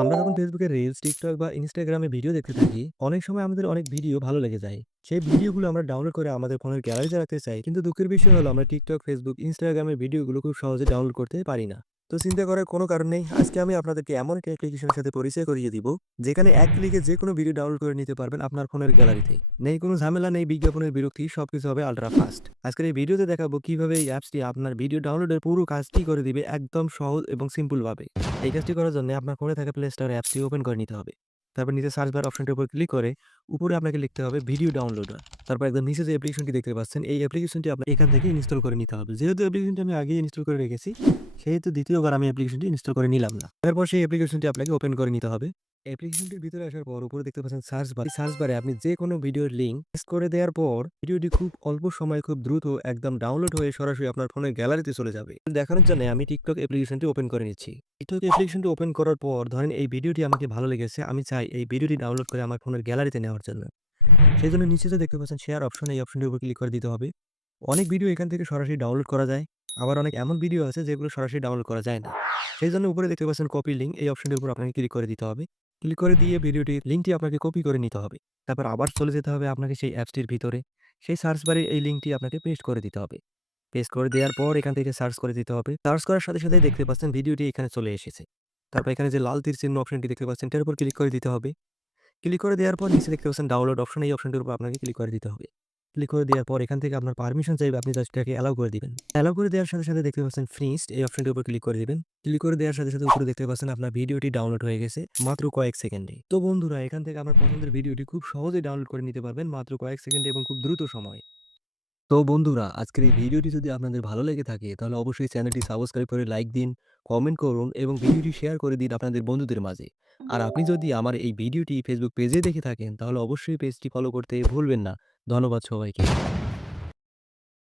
আমরা যখন ফেসবুকে রিলস, টিকটক বা ইনস্টাগ্রামে ভিডিও দেখতে থাকি, অনেক সময় আমাদের অনেক ভিডিও ভালো লেগে যায়। সেই ভিডিওগুলো আমরা ডাউনলোড করে আমাদের ফোনের গ্যালারিতে রাখতে চাই। কিন্তু দুঃখের বিষয় হলো আমরা টিকটক, ফেসবুক, ইনস্টাগ্রামের ভিডিওগুলো খুব সহজে ডাউনলোড করতে পারি না। তো চিন্তা করার কোনো কারণ নেই। আজকে আমি আপনাদেরকে এমন একটা অ্যাপ্লিকেশনের সাথে পরিচয় করিয়ে দিব, যেখানে এক ক্লিকে যেকোনো ভিডিও ডাউনলোড করে নিতে পারবেন আপনার ফোনের গ্যালারিতে। নেই কোনো ঝামেলা, নেই বিজ্ঞাপনের বিরক্তি, সবকিছু হবে আল্ট্রা ফাস্ট। আজকের এই ভিডিওতে দেখাবো কিভাবে এই অ্যাপসটি আপনার ভিডিও ডাউনলোডের পুরো কাজটি করে দিবে একদম সহজ এবং সিম্পল ভাবে। এই কাজটি করার জন্য আপনার ফোনে থাকা প্লে স্টোর অ্যাপসটি ওপেন করে নিতে হবে। তারপর নিচে সার্চ বার অপশনটির উপর ক্লিক করে উপরে আপনাকে লিখতে হবে ভিডিও ডাউনলোডার। তারপর একদম নিচে যে অ্যাপ্লিকেশনটি দেখতে পাচ্ছেন, এই অ্যাপ্লিকেশনটি আপনার এখান থেকে ইনস্টল করে নিতে হবে। যেহেতু অ্যাপ্লিকেশনটি আমি আগেই ইনস্টল করে রেখেছি, সেহেতু দ্বিতীয়বার আমি অ্যাপ্লিকেশনটি ইনস্টল করে নিলাম না। তারপর সেই অ্যাপ্লিকেশনটি আপনাকে ওপেন করে নিতে হবে। অ্যাপ্লিকেশনটির ভিতরে আসার পর উপরে দেখতে পাচ্ছেন সার্চ বার। সার্চ বারে আপনি যে কোনো ভিডিওর লিঙ্ক প্রেস করে দেওয়ার পর ভিডিওটি খুব অল্প সময়ে খুব দ্রুত একদম ডাউনলোড হয়ে সরাসরি আপনার ফোনের গ্যালারিতে চলে যাবে। দেখানোর জন্য আমি টিকটক অ্যাপ্লিকেশনটি ওপেন করে নিচ্ছি। টিকটক অ্যাপ্লিকেশনটি ওপেন করার পর ধরেন এই ভিডিওটি আমাকে ভালো লেগেছে। আমি চাই এই ভিডিওটি ডাউনলোড করে আমার ফোনের গ্যালারিতে নেওয়ার জন্য। সেজন্য নিচে যে দেখতে পাচ্ছেন শেয়ার অপশন, এই অপশনটির উপর ক্লিক করে দিতে হবে। অনেক ভিডিও এখান থেকে সরাসরি ডাউনলোড করা যায়। আবার অনেক এমন ভিডিও আছে যেগুলো সরাসরি ডাউনলোড করা যায় না। সেইজন্য উপরে দেখতে পাচ্ছেন কপি লিঙ্ক, এই অপশনটির উপর আপনাকে ক্লিক করে দিতে হবে। ক্লিক করে দিয়ে ভিডিওটির লিঙ্কটি আপনাকে কপি করে নিতে হবে। তারপর আবার চলে যেতে হবে আপনাকে সেই অ্যাপসটির ভিতরে। সেই সার্চ বারে এই লিঙ্কটি আপনাকে পেস্ট করে দিতে হবে। পেস্ট করে দেওয়ার পর এখান থেকে সার্চ করে দিতে হবে। সার্চ করার সাথে সাথেই দেখতে পাচ্ছেন ভিডিওটি এখানে চলে এসেছে। তারপর এখানে যে লাল তীর চিহ্ন অপশনটি দেখতে পাচ্ছেন, এটার উপর ক্লিক করে দিতে হবে। ক্লিক করে দেওয়ার পর নিচে দেখতে পাচ্ছেন ডাউনলোড অপশন, এই অপশনটির উপর আপনাকে ক্লিক করে দিতে হবে। ক্লিক করে দেওয়ার পর এখান থেকে আপনার পারমিশন চাইবে, আপনি জাস্ট এটাকে অ্যালাউ করে দিবেন। অ্যালাউ করে দেওয়ার সাথে সাথে দেখতে পাচ্ছেন ফিনিশড, এই অপশনটির উপর ক্লিক করে দিবেন। ক্লিক করে দেওয়ার সাথে সাথে উপরে দেখতে পাচ্ছেন আপনার ভিডিওটি ডাউনলোড হয়ে গেছে মাত্র কয়েক সেকেন্ডে। তো বন্ধুরা, এখান থেকে আমার পছন্দের ভিডিওটি খুব সহজেই ডাউনলোড করে নিতে পারবেন মাত্র কয়েক সেকেন্ডে এবং খুব দ্রুত সময়ে। তো বন্ধুরা, আজকের এই ভিডিওটি যদি আপনাদের ভালো লেগে থাকে তাহলে অবশ্যই চ্যানেলটি সাবস্ক্রাইব করে লাইক দিন, কমেন্ট করুন এবং ভিডিওটি শেয়ার করে দিন আপনাদের বন্ধুদের মাঝে। আর আপনি যদি আমার এই ভিডিওটি ফেসবুক পেজে দেখে থাকেন তাহলে অবশ্যই পেজটি ফলো করতে ভুলবেন না। ধন্যবাদ সবাইকে।